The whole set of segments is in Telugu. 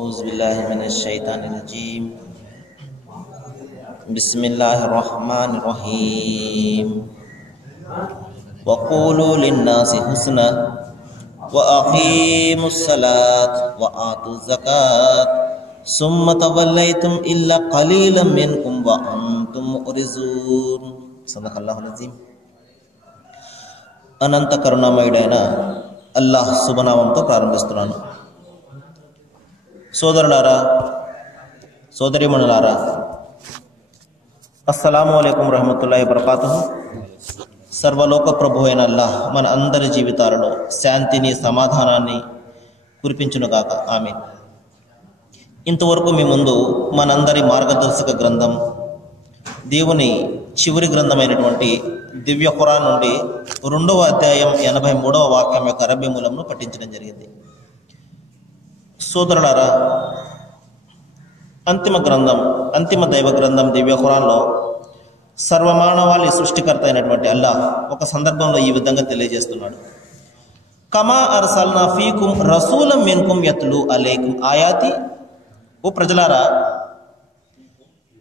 औज़ुबिल्लाहिमिनश्शैतानिर्रजीम बिस्मिल्लाहिर्रहमानिर्रहीम वक़ूलू लिन्नासि हुस्ना व अक़ीमुस्सलात व आतुज़्ज़कात सुम्मा तवल्लैतुम इल्ला क़लीलन मिनकुम व अंतुम मुअरिज़ून। सदक़ल्लाहुल अज़ीम। అనంత కరుణామయుడైన అల్లాహ్ శుభనామంతో ప్రారంభిస్తున్నాను. సోదరులారా, సోదరీమణులారా, అస్సలాము అలైకుం వరహమతుల్లాహి వబరకాతుహు. సర్వలోక ప్రభు అయిన అల్లాహ్ మన అందరి జీవితాలలో శాంతిని, సమాధానాన్ని కురిపించునుగాక. ఆమీన్. ఇంతవరకు మీ ముందు మనందరి మార్గదర్శక గ్రంథం, దేవుని చివరి గ్రంథమైనటువంటి దివ్య ఖురాన్ నుండి 2వ అధ్యాయం 83వ వాక్యం యొక్క అరబ్బీ మూలంను పఠించడం జరిగింది. సోదరులారా, అంతిమ దైవ గ్రంథం దివ్య ఖురాన్లో సర్వమానవాళి సృష్టికర్త అయినటువంటి అల్లాహ్ ఒక సందర్భంలో ఈ విధంగా తెలియజేస్తున్నాడు. కమా అర్సల్నా ఫీకుం రసూలం మిన్కుం యత్లు అలైకుం ఆయాతి. ఓ ప్రజలారా,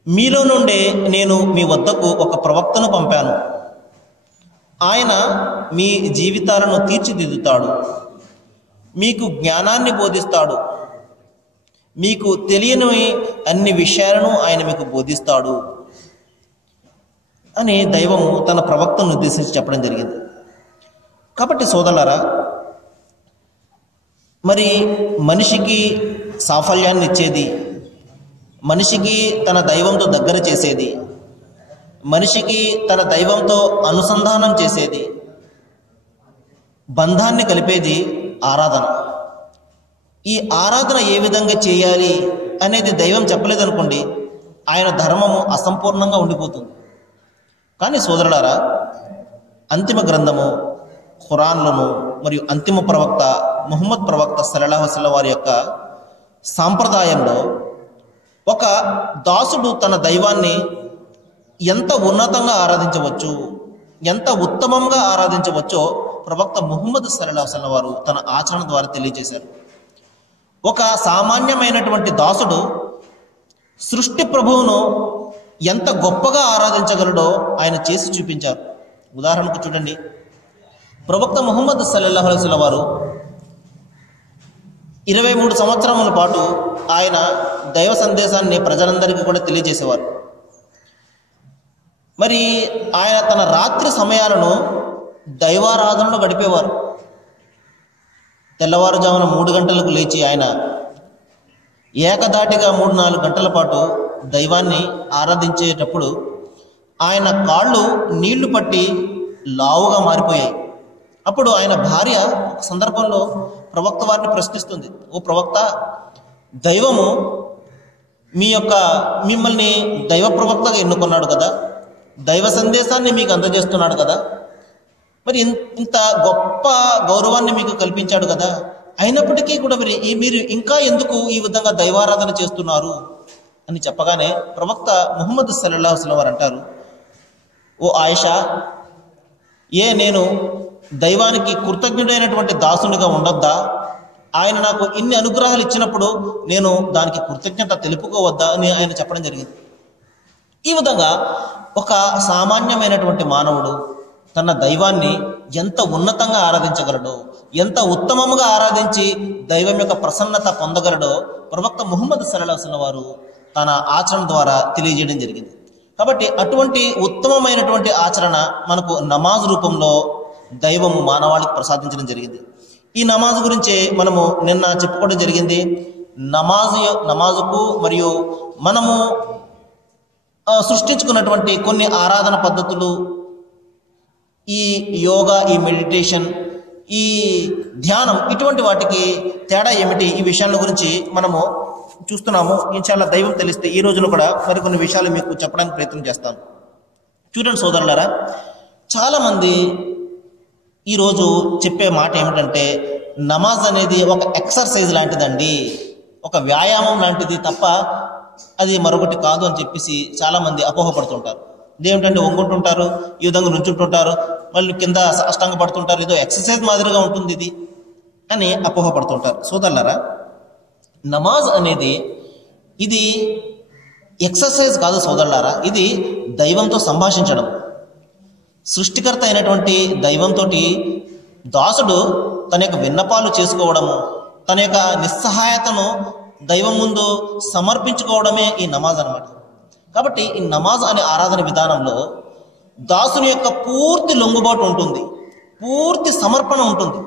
మీలో నుండే నేను మీ వద్దకు ఒక ప్రవక్తను పంపాను. ఆయన మీ జీవితాలను తీర్చిదిద్దుతాడు, మీకు జ్ఞానాన్ని బోధిస్తాడు, మీకు తెలియని అన్ని విషయాలను ఆయన మీకు బోధిస్తాడు అని దైవము తన ప్రవక్తను ఉద్దేశించి చెప్పడం జరిగింది. కాబట్టి సోదరులారా, మరి మనిషికి సాఫల్యాన్ని ఇచ్చేది, మనిషికి తన దైవంతో దగ్గర చేసేది, మనిషికి తన దైవంతో అనుసంధానం చేసేది, బంధాన్ని కలిపేది ఆరాధన. ఈ ఆరాధన ఏ విధంగా చేయాలి అనేది దైవం చెప్పలేదనుకోండి, ఆయన ధర్మము అసంపూర్ణంగా ఉండిపోతుంది. కానీ సోదరులారా, అంతిమ గ్రంథము ఖురాన్లను మరియు అంతిమ ప్రవక్త ముహమ్మద్ ప్రవక్త సల్లల్లాహు అలైహి వసల్లం వారి యొక్క సాంప్రదాయంలో ఒక దాసుడు తన దైవాన్ని ఎంత ఉన్నతంగా ఆరాధించవచ్చు, ఎంత ఉత్తమంగా ఆరాధించవచ్చో ప్రవక్త ముహమ్మద్ సల్లల్లాహు అలైహి వసల్లం వారు తన ఆచరణ ద్వారా తెలియజేశారు. ఒక సామాన్యమైనటువంటి దాసుడు సృష్టి ప్రభువును ఎంత గొప్పగా ఆరాధించగలడో ఆయన చేసి చూపించారు. ఉదాహరణకు చూడండి, ప్రవక్త ముహమ్మద్ సల్లల్లాహు అలైహి వసల్లం వారు 23 సంవత్సరముల పాటు ఆయన దైవ సందేశాన్ని ప్రజలందరికీ కూడా తెలియజేసేవారు. మరి ఆయన తన రాత్రి సమయాలను దైవారాధనలో గడిపేవారు. తెల్లవారుజామున 3 గంటలకు లేచి ఆయన ఏకదాటిగా 3-4 గంటల పాటు దైవాన్ని ఆరాధించేటప్పుడు ఆయన కాళ్ళు నీళ్లు పట్టి లావుగా మారిపోయాయి. అప్పుడు ఆయన భార్య ఒక సందర్భంలో ప్రవక్త వారిని ప్రశ్నిస్తుంది, ఓ ప్రవక్త, దైవము మిమ్మల్ని దైవ ప్రవక్తగా ఎన్నుకున్నాడు కదా, దైవ సందేశాన్ని మీకు అందజేస్తున్నాడు కదా, మరి ఇంత గొప్ప గౌరవాన్ని మీకు కల్పించాడు కదా, అయినప్పటికీ కూడా మీరు ఇంకా ఎందుకు ఈ విధంగా దైవారాధన చేస్తున్నారు అని చెప్పగానే ప్రవక్త ముహమ్మద్ సల్లల్లాహు అలైహి వసల్లం వారు అంటారు, ఓ ఆయిషా, నేను దైవానికి కృతజ్ఞుడైనటువంటి దాసునిగా ఉండొద్దా? ఆయన నాకు ఇన్ని అనుగ్రహాలు ఇచ్చినప్పుడు నేను దానికి కృతజ్ఞత తెలుపుకోవద్దా అని ఆయన చెప్పడం జరిగింది. ఈ విధంగా ఒక సామాన్యమైనటువంటి మానవుడు తన దైవాన్ని ఎంత ఉన్నతంగా ఆరాధించగలడో, ఎంత ఉత్తమముగా ఆరాధించి దైవం యొక్క ప్రసన్నత పొందగలడో ప్రవక్త ముహమ్మద్ సల్లల్లాహు అలైహి వసల్లం వారు తన ఆచరణ ద్వారా తెలియజేయడం జరిగింది. కాబట్టి అటువంటి ఉత్తమమైనటువంటి ఆచరణ మనకు నమాజ్ రూపంలో దైవము మానవాళికి ప్రసాదించడం జరిగింది. ఈ నమాజ్ గురించే మనము నిన్న చెప్పుకోవడం జరిగింది. నమాజుకు మరియు మనము సృష్టించుకున్నటువంటి కొన్ని ఆరాధన పద్ధతులు, ఈ యోగా, ఈ మెడిటేషన్, ఈ ధ్యానం, ఇటువంటి వాటికి తేడా ఏమిటి, ఈ విషయాల గురించి మనము చూస్తున్నాము. ఇన్షాల్లా దైవం తెలిస్తే ఈ రోజున కూడా మరికొన్ని విషయాలు మీకు చెప్పడానికి ప్రయత్నం చేస్తాను. చూడండి సోదరులారా, చాలామంది ఈరోజు చెప్పే మాట ఏమిటంటే, నమాజ్ అనేది ఒక ఎక్సర్సైజ్ లాంటిదండి, ఒక వ్యాయామం లాంటిది తప్ప అది మరొకటి కాదు అని చెప్పేసి చాలామంది అపోహపడుతుంటారు. ఇదేమిటంటే వంగుంటుంటారు, ఈ విధంగా నుంచుంటుంటారు, మళ్ళీ కింద సాష్టాంగ పడుతుంటారు, ఏదో ఎక్సర్సైజ్ మాదిరిగా ఉంటుంది ఇది అని అపోహపడుతుంటారు. సోదరులారా, నమాజ్ అనేది ఇది ఎక్సర్సైజ్ కాదు సోదరులారా, ఇది దైవంతో సంభాషించడం. సృష్టికర్త అయినటువంటి దైవంతో దాసుడు తన యొక్క విన్నపాలు చేసుకోవడము, తన యొక్క నిస్సహాయతను దైవం ముందు సమర్పించుకోవడమే ఈ నమాజ్ అన్నమాట. కాబట్టి ఈ నమాజ్ అనే ఆరాధన విధానంలో దాసుని యొక్క పూర్తి లొంగుబాటు ఉంటుంది, పూర్తి సమర్పణ ఉంటుంది.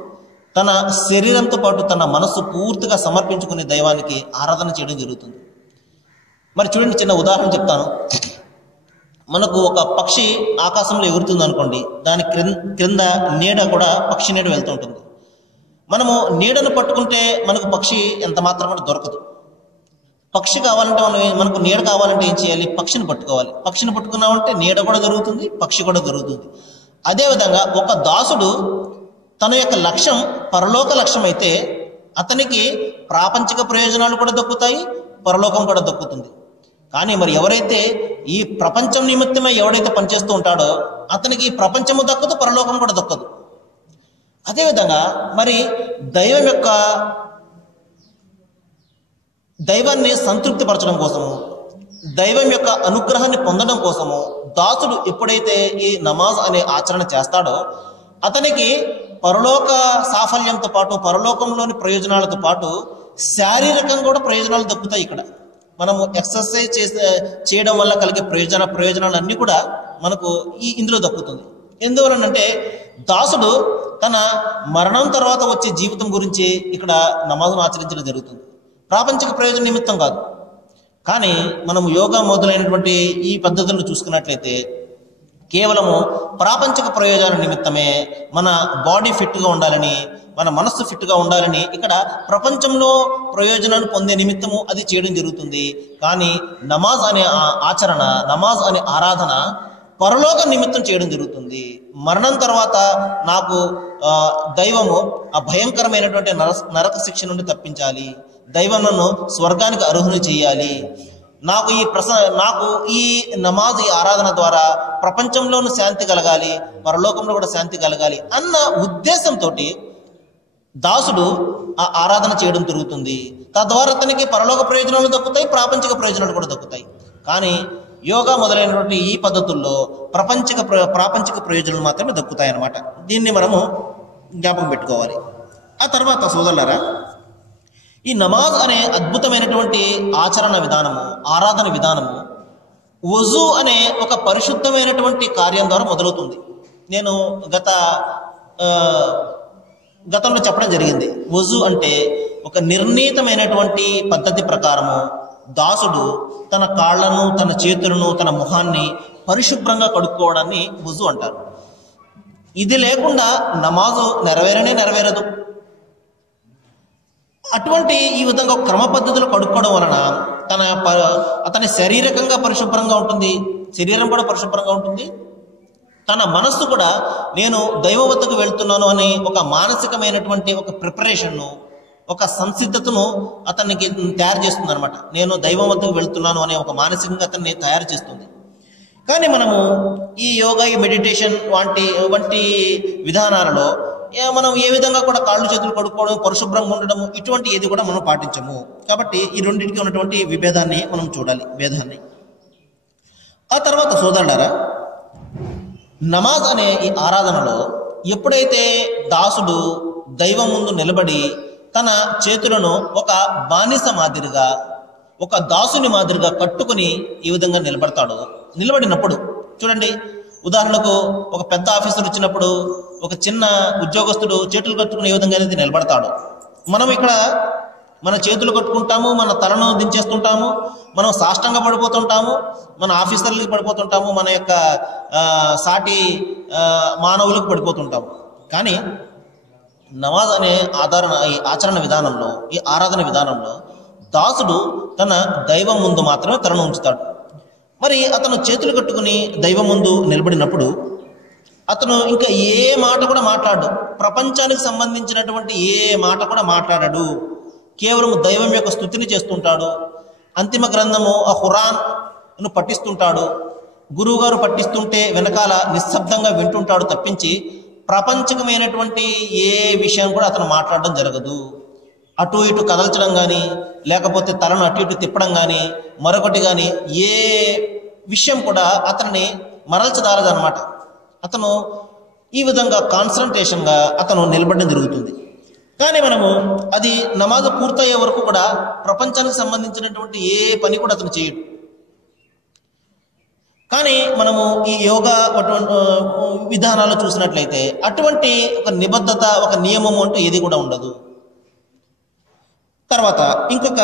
తన శరీరంతో పాటు తన మనస్సు పూర్తిగా సమర్పించుకునే దైవానికి ఆరాధన చేయడం జరుగుతుంది. మరి చూడండి, చిన్న ఉదాహరణ చెప్తాను. మనకు ఒక పక్షి ఆకాశంలో ఎగురుతుంది అనుకోండి, దాని క్రింద నీడ కూడా పక్షి నీడ వెళ్తూ ఉంటుంది. మనము నీడను పట్టుకుంటే మనకు పక్షి ఎంత మాత్రం కూడా దొరకదు. పక్షి కావాలంటే మనకు నీడ కావాలంటే ఏం చేయాలి? పక్షిని పట్టుకోవాలి. పక్షిని పట్టుకున్నామంటే నీడ కూడా దొరుకుతుంది, పక్షి కూడా దొరుకుతుంది. అదేవిధంగా ఒక దాసుడు తన యొక్క లక్ష్యం పరలోక లక్ష్యం అయితే అతనికి ప్రాపంచిక ప్రయోజనాలు కూడా దక్కుతాయి, పరలోకం కూడా దక్కుతుంది. కానీ మరి ఎవరైతే ఈ ప్రపంచం నిమిత్తమే ఎవడైతే పనిచేస్తూ ఉంటాడో అతనికి ఈ ప్రపంచము దక్కదు, పరలోకం కూడా దక్కదు. అదేవిధంగా మరి దైవాన్ని సంతృప్తిపరచడం కోసము, దైవం యొక్క అనుగ్రహాన్ని పొందడం కోసము దాసుడు ఎప్పుడైతే ఈ నమాజ్ అనే ఆచరణ చేస్తాడో అతనికి పరలోక సాఫల్యంతో పాటు, పరలోకంలోని ప్రయోజనాలతో పాటు శారీరకంగా కూడా ప్రయోజనాలు దక్కుతాయి. ఇక్కడ మనము ఎక్సర్సైజ్ చేయడం వల్ల కలిగే ప్రయోజనాలు అన్నీ కూడా మనకు ఇందులో దక్కుతుంది. ఎందువలనంటే దాసుడు తన మరణం తర్వాత వచ్చే జీవితం గురించి ఇక్కడ నమాజును ఆచరించడం జరుగుతుంది, ప్రాపంచిక ప్రయోజన నిమిత్తం కాదు. కానీ మనము యోగా మొదలైనటువంటి ఈ పద్ధతులను చూసుకున్నట్లయితే కేవలము ప్రాపంచిక ప్రయోజనాల నిమిత్తమే, మన బాడీ ఫిట్గా ఉండాలని, మన మనస్సు ఫిట్గా ఉండాలని ఇక్కడ ప్రపంచంలో ప్రయోజనాలు పొందే నిమిత్తము అది చేయడం జరుగుతుంది. కానీ నమాజ్ అనే ఆచరణ, నమాజ్ అనే ఆరాధన పరలోక నిమిత్తం చేయడం జరుగుతుంది. మరణం తర్వాత నాకు దైవము ఆ భయంకరమైనటువంటి నరక శిక్ష నుండి తప్పించాలి, దైవం నన్ను స్వర్గానికి అర్హుని చేయాలి, నాకు ఈ నమాజ్ ఈ ఆరాధన ద్వారా ప్రపంచంలోనూ శాంతి కలగాలి, పరలోకంలో కూడా శాంతి కలగాలి అన్న ఉద్దేశంతో దాసుడు ఆ ఆరాధన చేయడం జరుగుతుంది. తద్వారా అతనికి పరలోక ప్రయోజనాలు దక్కుతాయి, ప్రాపంచిక ప్రయోజనాలు కూడా దక్కుతాయి. కానీ యోగా మొదలైనటువంటి ఈ పద్ధతుల్లో ప్రాపంచిక ప్రయోజనాలు మాత్రమే దక్కుతాయి అన్నమాట. దీన్ని మనము జ్ఞాపకం పెట్టుకోవాలి. ఆ తర్వాత సోదరులారా, ఈ నమాజ్ అనే అద్భుతమైనటువంటి ఆచరణ విధానము, ఆరాధన విధానము వజూ అనే ఒక పరిశుద్ధమైనటువంటి కార్యం ద్వారా మొదలవుతుంది. నేను గతంలో చెప్పడం జరిగింది. వజూ అంటే ఒక నిర్ణీతమైనటువంటి పద్ధతి ప్రకారము దాసుడు తన కాళ్లను, తన చేతులను, తన ముఖాన్ని పరిశుభ్రంగా కడుక్కోవడాన్ని వజూ అంటారు. ఇది లేకుండా నమాజు నెరవేరదు. అటువంటి ఈ విధంగా క్రమ పద్ధతులు కడుక్కోవడం వలన అతని శారీరకంగా పరిశుభ్రంగా ఉంటుంది, శరీరం కూడా పరిశుభ్రంగా ఉంటుంది, తన మనస్సు కూడా నేను దైవ వద్దకు వెళ్తున్నాను అనే ఒక మానసికమైనటువంటి ఒక ప్రిపరేషన్ను, ఒక సంసిద్ధతను అతనికి తయారు చేస్తుంది అనమాట. నేను దైవం వద్దకు వెళ్తున్నాను అనే ఒక మానసికంగా అతన్ని తయారు చేస్తుంది. కానీ మనము ఈ యోగా, ఈ మెడిటేషన్ వంటి విధానాలలో మనం ఏ విధంగా కూడా కాళ్ళు చేతులు కడుక్కోవడం, పరిశుభ్రంగా ఉండడము ఇటువంటి ఏది కూడా మనం పాటించము. కాబట్టి ఈ రెండింటికి ఉన్నటువంటి విభేదాన్ని మనం చూడాలి, భేదాన్ని. ఆ తర్వాత సోదరులారా, నమాజ్ అనే ఈ ఆరాధనలో ఎప్పుడైతే దాసుడు దైవం ముందు నిలబడి తన చేతులను ఒక బానిస మాదిరిగా, ఒక దాసుని మాదిరిగా కట్టుకుని ఈ విధంగా నిలబడినప్పుడు చూడండి, ఉదాహరణకు ఒక పెద్ద ఆఫీసర్ వచ్చినప్పుడు ఒక చిన్న ఉద్యోగస్తుడు చేతులు కట్టుకుని ఏ విధంగా అనేది నిలబడతాడు. మనం ఇక్కడ మన చేతులు కట్టుకుంటాము, మన తలను దించేస్తుంటాము, మనం సాష్టంగా పడిపోతుంటాము, మన ఆఫీసర్లకి పడిపోతుంటాము, మన యొక్క సాటి మానవులకు పడిపోతుంటాము. కానీ నమాజ్ అనే ఈ ఆచరణ విధానంలో, ఈ ఆరాధన విధానంలో దాసుడు తన దైవం ముందు మాత్రమే తలను ఉంచుతాడు. మరి అతను చేతులు కట్టుకుని దైవం ముందు నిలబడినప్పుడు అతను ఇంకా ఏ మాట కూడా మాట్లాడు, ప్రపంచానికి సంబంధించినటువంటి ఏ మాట కూడా మాట్లాడడు, కేవలం దైవం యొక్క స్తుతిని చేస్తుంటాడు. అంతిమ గ్రంథము ఆ ఖురాన్ను పఠిస్తుంటాడు, గురువు గారు పఠిస్తుంటే వెనకాల నిశ్శబ్దంగా వింటుంటాడు తప్పించి ప్రపంచకమైనటువంటి ఏ విషయం కూడా అతను మాట్లాడడం జరగదు. అటు ఇటు కదల్చడం కానీ, లేకపోతే తలను అటు ఇటు తిప్పడం కానీ, మరొకటి కానీ ఏ విషయం కూడా అతన్ని మరల్చదారదనమాట. అతను ఈ విధంగా కాన్సన్ట్రేషన్గా అతను నిలబడడం జరుగుతుంది. కానీ మనము అది నమాజు పూర్తయ్యే వరకు కూడా ప్రపంచానికి సంబంధించినటువంటి ఏ పని కూడా అతను చేయడు. కానీ మనము ఈ యోగా విధానాలు చూసినట్లయితే అటువంటి ఒక నిబద్ధత, ఒక నియమము అంటూ ఏది కూడా ఉండదు. తర్వాత ఇంకొక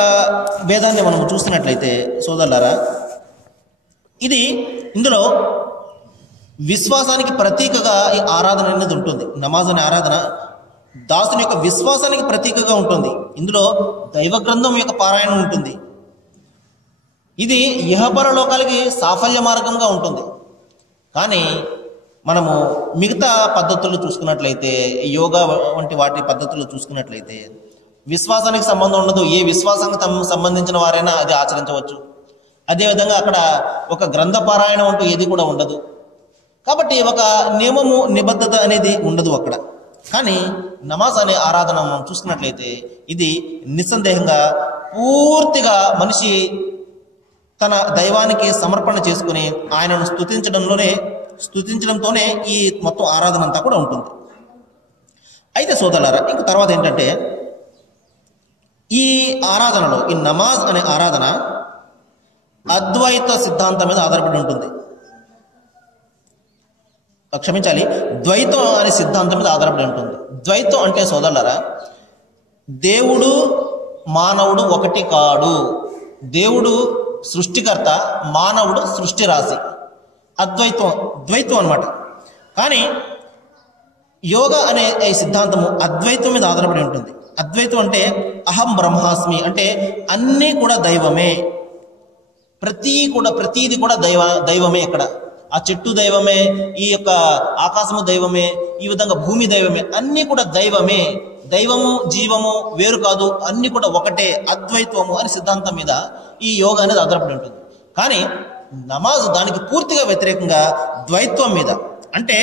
భేదాన్ని మనము చూసినట్లయితే సోదరులారా, ఇది ఇందులో విశ్వాసానికి ప్రతీకగా ఈ ఆరాధన అనేది ఉంటుంది. నమాజ్ అనే ఆరాధన దాసుని యొక్క విశ్వాసానికి ప్రతీకగా ఉంటుంది. ఇందులో దైవ గ్రంథం యొక్క పారాయణం ఉంటుంది. ఇది ఇహపరలోకాలకి సాఫల్య మార్గంగా ఉంటుంది. కానీ మనము మిగతా పద్ధతులు చూసుకున్నట్లయితే, యోగా వంటి వాటి పద్ధతులు చూసుకున్నట్లయితే విశ్వాసానికి సంబంధం ఉండదు. ఏ విశ్వాసానికి సంబంధించిన వారైనా అది ఆచరించవచ్చు. అదేవిధంగా అక్కడ ఒక గ్రంథ పారాయణం అంటూ ఏది కూడా ఉండదు. కాబట్టి ఒక నియమము, నిబద్ధత అనేది ఉండదు అక్కడ. కానీ నమాజ్ అనే ఆరాధన మనం చూసుకున్నట్లయితే ఇది నిస్సందేహంగా పూర్తిగా మనిషి తన దైవానికి సమర్పణ చేసుకుని ఆయనను స్తుతించడంతోనే ఈ మొత్తం ఆరాధన అంతా కూడా ఉంటుంది. అయితే సోదరులారా, ఇంక తర్వాత ఏంటంటే ఈ ఆరాధనలో, ఈ నమాజ్ అనే ఆరాధన అద్వైత సిద్ధాంతం మీద ఆధారపడి ఉంటుంది. క్షమించాలి, ద్వైతం అనే సిద్ధాంతం మీద ఆధారపడి ఉంటుంది. ద్వైతం అంటే సోదరులారా, దేవుడు మానవుడు ఒకటి కాడు. దేవుడు సృష్టికర్త, మానవుడు సృష్టి రాశి. ద్వైతం అన్నమాట. కానీ యోగా అనే ఈ సిద్ధాంతము అద్వైతం మీద ఆధారపడి ఉంటుంది. అద్వైతం అంటే అహం బ్రహ్మాస్మి, అంటే అన్నీ కూడా దైవమే, ప్రతీది కూడా దైవమే. ఇక్కడ ఆ చెట్టు దైవమే, ఈ యొక్క ఆకాశము దైవమే, ఈ విధంగా భూమి దైవమే, అన్నీ కూడా దైవమే. దైవము జీవము వేరు కాదు, అన్ని కూడా ఒకటే, అద్వైతము అనే సిద్ధాంతం మీద ఈ యోగా అనేది ఆధారపడి ఉంటుంది. కానీ నమాజ్ దానికి పూర్తిగా వ్యతిరేకంగా ద్వైత్వం మీద, అంటే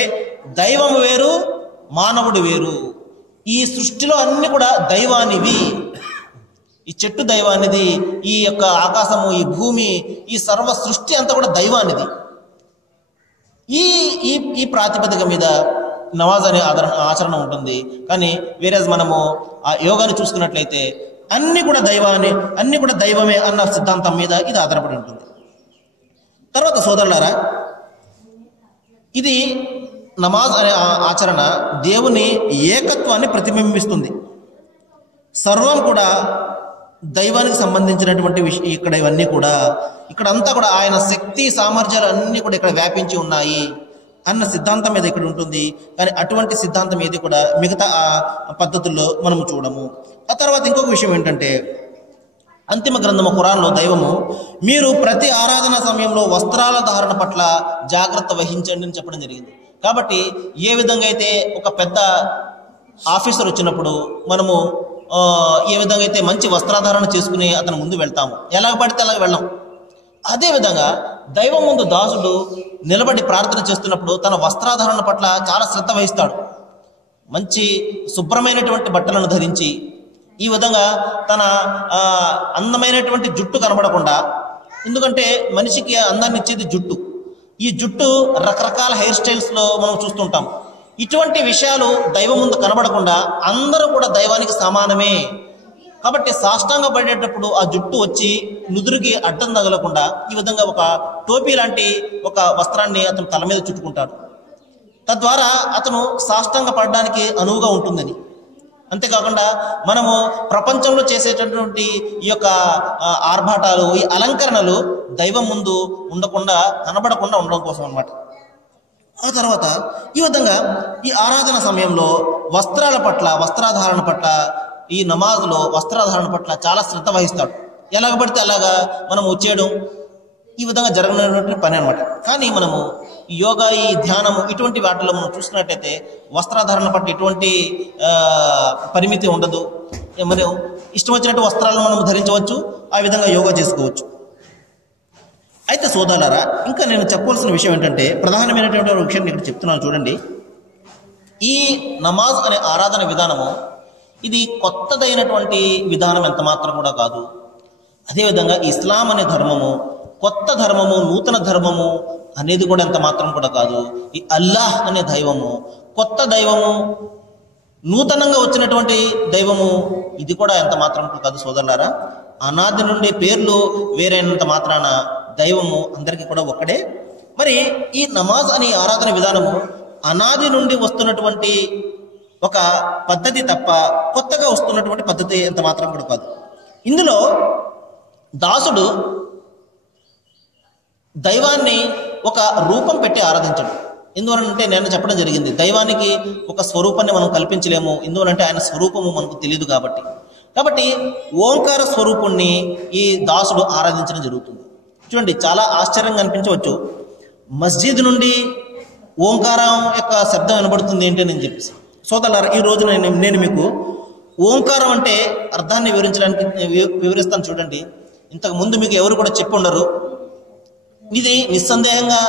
దైవం వేరు, మానవుడు వేరు. ఈ సృష్టిలో అన్ని కూడా దైవానివి. ఈ చెట్టు దైవానిది, ఈ యొక్క ఆకాశము, ఈ భూమి, ఈ సర్వ సృష్టి అంతా కూడా దైవానిది. ఈ ప్రాతిపదిక మీద నమాజ్ అనే ఆచరణ ఉంటుంది. కానీ వేరేజ్ మనము ఆ యోగాని చూసుకున్నట్లయితే అన్ని కూడా దైవమే అన్న సిద్ధాంతం మీద ఇది ఆధారపడి ఉంటుంది. తర్వాత సోదరులారా, ఇది నమాజ్ అనే ఆచరణ దేవుని ఏకత్వాన్ని ప్రతిబింబిస్తుంది. సర్వం కూడా దైవానికి సంబంధించినటువంటి ఇక్కడ ఇవన్నీ కూడా, ఇక్కడంతా కూడా ఆయన శక్తి సామర్థ్యాలు అన్నీ కూడా ఇక్కడ వ్యాపించి ఉన్నాయి అన్న సిద్ధాంతం మీద ఇక్కడ ఉంటుంది. కానీ అటువంటి సిద్ధాంతం ఏది కూడా మిగతా పద్ధతుల్లో మనము చూడము. ఆ తర్వాత ఇంకొక విషయం ఏంటంటే, అంతిమ గ్రంథము ఖురాన్లో దైవము మీరు ప్రతి ఆరాధన సమయంలో వస్త్రాల ధారణ పట్ల జాగ్రత్త వహించండి అని చెప్పడం జరిగింది. కాబట్టి ఏ విధంగా అయితే ఒక పెద్ద ఆఫీసర్ వచ్చినప్పుడు మనము ఏ విధంగా అయితే మంచి వస్త్రాధారణ చేసుకుని అతను ముందు వెళ్తాము, ఎలాగ పడితే అలాగ వెళ్ళాం. అదేవిధంగా దైవం ముందు దాసుడు నిలబడి ప్రార్థన చేస్తున్నప్పుడు తన వస్త్రాధారణ పట్ల చాలా శ్రద్ధ వహిస్తాడు. మంచి శుభ్రమైనటువంటి బట్టలను ధరించి, ఈ విధంగా తన అందమైనటువంటి జుట్టు కనబడకుండా, ఎందుకంటే మనిషికి అందాన్ని ఇచ్చేది జుట్టు. ఈ జుట్టు రకరకాల హెయిర్ స్టైల్స్లో మనం చూస్తుంటాం. ఇటువంటి విషయాలు దైవం ముందు కనబడకుండా అందరూ కూడా దైవానికి సమానమే. కాబట్టి సాష్టాంగ పడేటప్పుడు ఆ జుట్టు వచ్చి నుదురుకి అడ్డం తగలకుండా ఈ విధంగా ఒక టోపీ లాంటి ఒక వస్త్రాన్ని అతను తల మీద చుట్టుకుంటాడు. తద్వారా అతను సాష్టాంగ పడడానికి అనువుగా ఉంటుందని. అంతేకాకుండా మనము ప్రపంచంలో చేసేటటువంటి ఈ యొక్క ఆర్భాటాలు, ఈ అలంకరణలు దైవం ముందు కనబడకుండా ఉండడం కోసం అన్నమాట. ఆ తర్వాత ఈ విధంగా ఈ ఆరాధన సమయంలో వస్త్రాధారణ పట్ల, ఈ నమాజ్లో వస్త్రాధారణ పట్ల చాలా శ్రద్ధ వహిస్తాడు. ఎలాగ పడితే అలాగా మనం వచ్చేయడం ఈ విధంగా జరగనటువంటి పని అనమాట. కానీ మనము ఈ యోగా, ఈ ధ్యానము, ఇటువంటి వాటిలో మనం చూసుకున్నట్టయితే వస్త్రాధారణ పట్ల ఎటువంటి పరిమితి ఉండదు. మరి ఇష్టం వచ్చినట్టు వస్త్రాలను మనం ధరించవచ్చు, ఆ విధంగా యోగా చేసుకోవచ్చు. అయితే సోదరులారా, ఇంకా నేను చెప్పవలసిన విషయం ఏంటంటే, ప్రధానమైనటువంటి విషయం ఇక్కడ చెప్తున్నాను చూడండి. ఈ నమాజ్ అనే ఆరాధన విధానము ఇది కొత్తదైనటువంటి విధానం ఎంత మాత్రం కూడా కాదు. అదేవిధంగా ఇస్లాం అనే ధర్మము కొత్త ధర్మము, నూతన ధర్మము అనేది కూడా ఎంత మాత్రం కూడా కాదు. ఈ అల్లాహ్ అనే దైవము కొత్త దైవము, నూతనంగా వచ్చినటువంటి దైవము, ఇది కూడా ఎంత మాత్రం కాదు సోదరులారా. అనాది నుండి పేర్లు వేరైనంత మాత్రాన దైవము అందరికీ కూడా ఒక్కడే. మరి ఈ నమాజ్ అనే ఆరాధన విధానము అనాది నుండి వస్తున్నటువంటి ఒక పద్ధతి తప్ప కొత్తగా వస్తున్నటువంటి పద్ధతి ఎంత మాత్రం కూడా కాదు. ఇందులో దాసుడు దైవాన్ని ఒక రూపం పెట్టి ఆరాధించడు. ఎందువలంటే నేను చెప్పడం జరిగింది, దైవానికి ఒక స్వరూపాన్ని మనం కల్పించలేము. ఎందువలంటే ఆయన స్వరూపము మనకు తెలియదు కాబట్టి ఓంకార స్వరూపుణ్ణి ఈ దాసుడు ఆరాధించడం జరుగుతుంది. చూడండి, చాలా ఆశ్చర్యంగా అనిపించవచ్చు. మస్జిద్ నుండి ఓంకారం యొక్క శబ్దం వినబడుతుంది ఏంటి అని చెప్పేసి. సోదరులారా, ఈ రోజు నేను మీకు ఓంకారం అంటే అర్థాన్ని వివరిస్తాను. చూడండి, ఇంతకు ముందు మీకు ఎవరు కూడా చెప్పి ఉండరు. ఇది నిస్సందేహంగా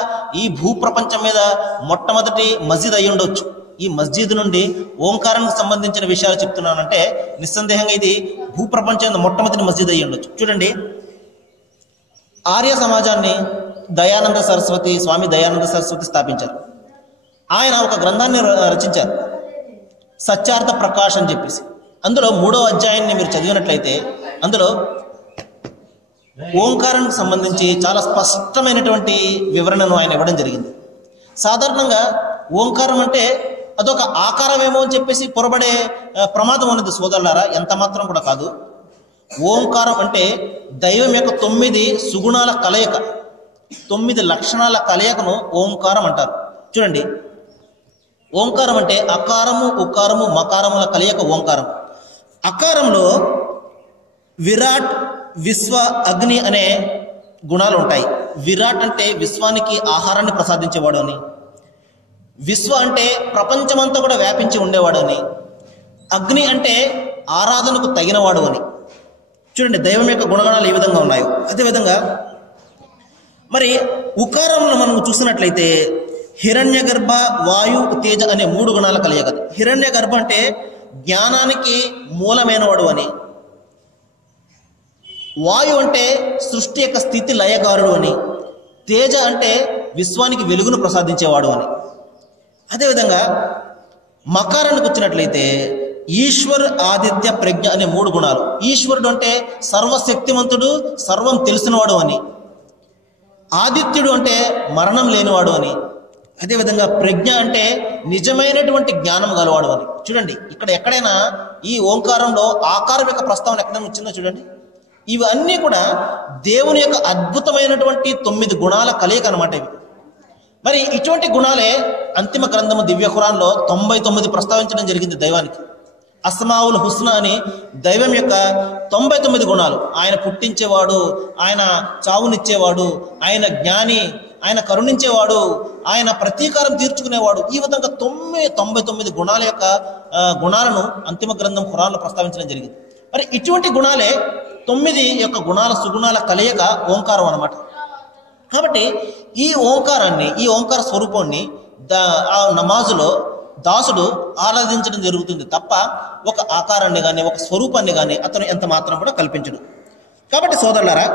ఈ భూప్రపంచం మీద మొట్టమొదటి మస్జిద్ అయి ఉండొచ్చు. ఈ మస్జిద్ నుండి ఓంకారానికి సంబంధించిన విషయాలు చెప్తున్నానంటే నిస్సందేహంగా ఇది భూప్రపంచం మొట్టమొదటి మస్జిద్ అయి ఉండొచ్చు. చూడండి, ఆర్య సమాజాన్ని స్వామి దయానంద సరస్వతి స్థాపించారు. ఆయన ఒక గ్రంథాన్ని రచించారు, సత్యార్థ ప్రకాష్ అని చెప్పేసి. అందులో 3వ అధ్యాయాన్ని మీరు చదివినట్లయితే అందులో ఓంకారానికి సంబంధించి చాలా స్పష్టమైనటువంటి వివరణను ఆయన ఇవ్వడం జరిగింది. సాధారణంగా ఓంకారం అంటే అదొక ఆకారమేమో అని చెప్పేసి పొరబడే ప్రమాదం ఉన్నది సోదరులారా, ఎంత మాత్రం కూడా కాదు. ఓంకారం అంటే దైవం యొక్క 9 సుగుణాల కలయిక, 9 లక్షణాల కలయికను ఓంకారం అంటారు. చూడండి, ఓంకారం అంటే అకారము, ఉకారము, మకారముల కలయిక ఓంకారం. అకారంలో విరాట్, విశ్వ, అగ్ని అనే గుణాలు ఉంటాయి. విరాట్ అంటే విశ్వానికి ఆహారాన్ని ప్రసాదించేవాడు అని, విశ్వ అంటే ప్రపంచమంతా కూడా వ్యాపించి ఉండేవాడు అని, అగ్ని అంటే ఆరాధనకు తగినవాడు అని. చూడండి, దైవం యొక్క గుణగణాలు ఏ విధంగా ఉన్నాయో. అదేవిధంగా మరి ఉకారంలో మనం చూసినట్లయితే హిరణ్య గర్భ, వాయు, తేజ అనే 3 గుణాల కలయిక. హిరణ్య గర్భ అంటే జ్ఞానానికి మూలమైనవాడు అని, వాయు అంటే సృష్టి యొక్క స్థితి లయకారుడు అని, తేజ అంటే విశ్వానికి వెలుగును ప్రసాదించేవాడు అని. అదేవిధంగా మకారానికి వచ్చినట్లయితే ఈశ్వర్, ఆదిత్య, ప్రజ్ఞ అనే 3 గుణాలు. ఈశ్వరుడు అంటే సర్వశక్తిమంతుడు, సర్వం తెలిసినవాడు అని. ఆదిత్యుడు అంటే మరణం లేనివాడు అని. అదేవిధంగా ప్రజ్ఞ అంటే నిజమైనటువంటి జ్ఞానం గలవాడు అని. చూడండి, ఇక్కడ ఎక్కడైనా ఈ ఓంకారంలో ఆకారం యొక్క ప్రస్తావన ఎక్కడైనా వచ్చిందో చూడండి. ఇవన్నీ కూడా దేవుని యొక్క అద్భుతమైనటువంటి 9 గుణాల కలయిక అనమాట ఇవి. మరి ఇటువంటి గుణాలే అంతిమ గ్రంథము దివ్య ఖురాన్లో 99 ప్రస్తావించడం జరిగింది దైవానికి. అస్మావుల్ హుస్నా అని దైవం యొక్క 99 గుణాలు. ఆయన పుట్టించేవాడు, ఆయన చావునిచ్చేవాడు, ఆయన జ్ఞాని, ఆయన కరుణించేవాడు, ఆయన ప్రతీకారం తీర్చుకునేవాడు. ఈ విధంగా 99 గుణాల యొక్క గుణాలను అంతిమ గ్రంథం ఖురాన్లో ప్రస్తావించడం జరిగింది. మరి ఇటువంటి గుణాలే 9 యొక్క గుణాల సుగుణాల కలయిక ఓంకారం అన్నమాట. కాబట్టి ఈ ఓంకారాన్ని, ఈ ఓంకార స్వరూపాన్ని ఆ నమాజులో దాసుడు ఆరాధించడం జరుగుతుంది తప్ప ఒక ఆకారాన్ని కానీ ఒక స్వరూపాన్ని కానీ అతను ఎంత మాత్రం కూడా కల్పించడు. కాబట్టి సోదరులారా,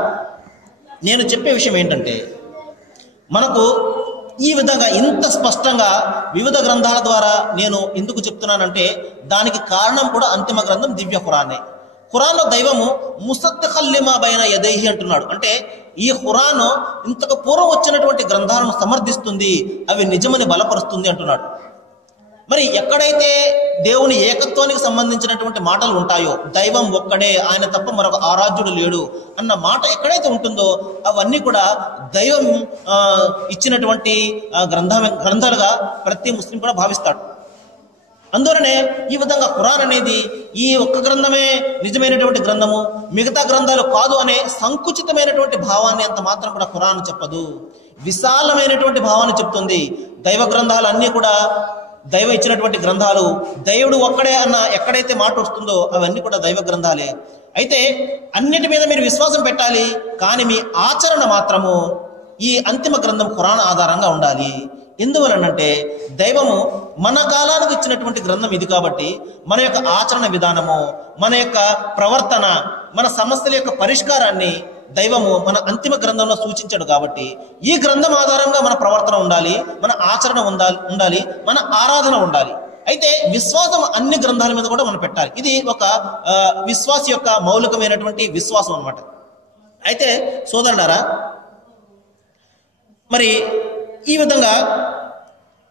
నేను చెప్పే విషయం ఏంటంటే, మనకు ఈ విధంగా ఇంత స్పష్టంగా వివిధ గ్రంథాల ద్వారా నేను ఎందుకు చెప్తున్నానంటే దానికి కారణం కూడా అంతిమ గ్రంథం దివ్య ఖురానే. ఖురాన్లో దైవము ముసద్దఖల్లిమా బైన యదైహి అంటున్నాడు. అంటే ఈ ఖురాను ఇంతకు పూర్వం వచ్చినటువంటి గ్రంథాలను సమర్థిస్తుంది, అవి నిజమని బలపరుస్తుంది అంటున్నాడు. మరి ఎక్కడైతే దేవుని ఏకత్వానికి సంబంధించినటువంటి మాటలు ఉంటాయో, దైవం ఒక్కడే, ఆయన తప్ప మరొక ఆరాధ్యుడు లేడు అన్న మాట ఎక్కడైతే ఉంటుందో అవన్నీ కూడా దైవం ఇచ్చినటువంటి గ్రంథాలుగా ప్రతి ముస్లిం కూడా భావిస్తాడు. అందువలనే ఈ విధంగా ఖురాన్ అనేది ఈ ఒక్క గ్రంథమే నిజమైనటువంటి గ్రంథము, మిగతా గ్రంథాలు కాదు అనే సంకుచితమైనటువంటి భావాన్ని అంత మాత్రం కూడా ఖురాన్ చెప్పదు. విశాలమైనటువంటి భావాన్ని చెప్తుంది. దైవ గ్రంథాలు అన్నీ కూడా దైవం ఇచ్చినటువంటి గ్రంథాలు, దేవుడు ఒక్కడే అన్న ఎక్కడైతే మాట వస్తుందో అవన్నీ కూడా దైవ గ్రంథాలే. అయితే అన్నిటి మీద మీరు విశ్వాసం పెట్టాలి, కానీ మీ ఆచరణ మాత్రము ఈ అంతిమ గ్రంథం ఖురాన్ ఆధారంగా ఉండాలి. ఎందువలనంటే దైవము మన కాలానికి ఇచ్చినటువంటి గ్రంథం ఇది కాబట్టి మన యొక్క ఆచరణ విధానము, మన యొక్క ప్రవర్తన, మన సమస్యల యొక్క పరిష్కారాన్ని దైవము మన అంతిమ గ్రంథంలో సూచించాడు. కాబట్టి ఈ గ్రంథం ఆధారంగా మన ప్రవర్తన ఉండాలి, మన ఆచరణ ఉండాలి, మన ఆరాధన ఉండాలి. అయితే విశ్వాసం అన్ని గ్రంథాల మీద కూడా మనం పెట్టాలి. ఇది ఒక విశ్వాస యొక్క మౌలికమైనటువంటి విశ్వాసం అన్నమాట. అయితే సోదరులారా, మరి ఈ విధంగా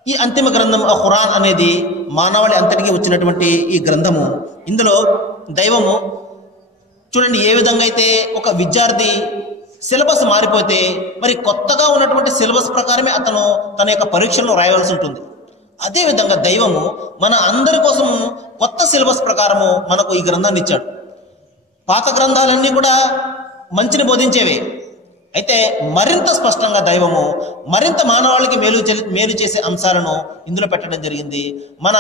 ఈ అంతిమ గ్రంథం ఖురాన్ అనేది మానవాళి అంతటికీ వచ్చినటువంటి ఈ గ్రంథము, ఇందులో దైవము చూడండి ఏ విధంగా అయితే ఒక విద్యార్థి సిలబస్ మారిపోతే మరి కొత్తగా ఉన్నటువంటి సిలబస్ ప్రకారమే అతను తన యొక్క పరీక్షలను రాయవలసి ఉంటుంది. అదేవిధంగా దైవము మన అందరి కోసము కొత్త సిలబస్ ప్రకారము మనకు ఈ గ్రంథాన్ని ఇచ్చాడు. పాత గ్రంథాలన్నీ కూడా మంచిని బోధించేవే. అయితే మరింత స్పష్టంగా దైవము మరింత మానవాళికి మేలు చేసే అంశాలను ఇందులో పెట్టడం జరిగింది. మన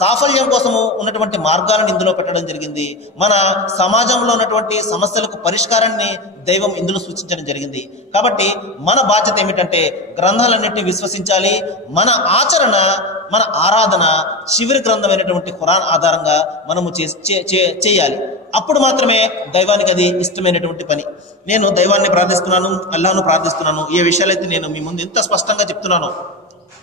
సాఫల్యం కోసము ఉన్నటువంటి మార్గాలను ఇందులో పెట్టడం జరిగింది. మన సమాజంలో ఉన్నటువంటి సమస్యలకు పరిష్కారాన్ని దైవం ఇందులో సూచించడం జరిగింది. కాబట్టి మన బాధ్యత ఏమిటంటే గ్రంథాలన్నింటినీ విశ్వసించాలి. మన ఆచరణ, మన ఆరాధన చివరి గ్రంథమైనటువంటి ఖురాన్ ఆధారంగా మనము చేయాలి. అప్పుడు మాత్రమే దైవానికి అది ఇష్టమైనటువంటి పని. నేను దైవాన్ని ప్రార్థిస్తున్నాను, అల్లాహ్ను ప్రార్థిస్తున్నాను. ఏ విషయాలైతే నేను మీ ముందు ఇంత స్పష్టంగా చెప్తున్నానో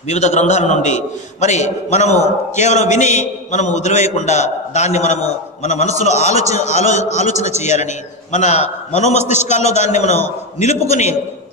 వివిధ గ్రంథాల నుండి, మరి మనము కేవలం విని మనము వదిలివేయకుండా దాన్ని మనము మన మనసులో ఆలోచన చేయాలని, మన మనోమస్తిష్కాల్లో దాన్ని మనం నిలుపుకుని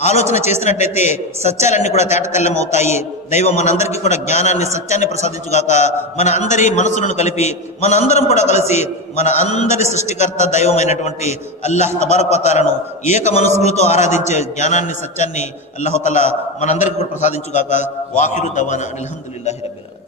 ఆలోచన చేసినట్లయితే సత్యాలన్నీ కూడా తేటతెల్లం అవుతాయి. దైవం మనందరికీ కూడా జ్ఞానాన్ని, సత్యాన్ని ప్రసాదించుగాక. మన అందరి మనసులను కలిపి మనందరం కూడా కలిసి మన అందరి సృష్టికర్త దైవమైనటువంటి అల్లాహ్ తబారక్ వ తఆలాను ఏక మనసులతో ఆరాధించే జ్ఞానాన్ని, సత్యాన్ని అల్లాహ్ తఆలా మనందరికీ కూడా ప్రసాదించుగాక. వాఖిరు దవానా అల్హమ్దులిల్లాహి రబ్బిల్ ఆలమీన్.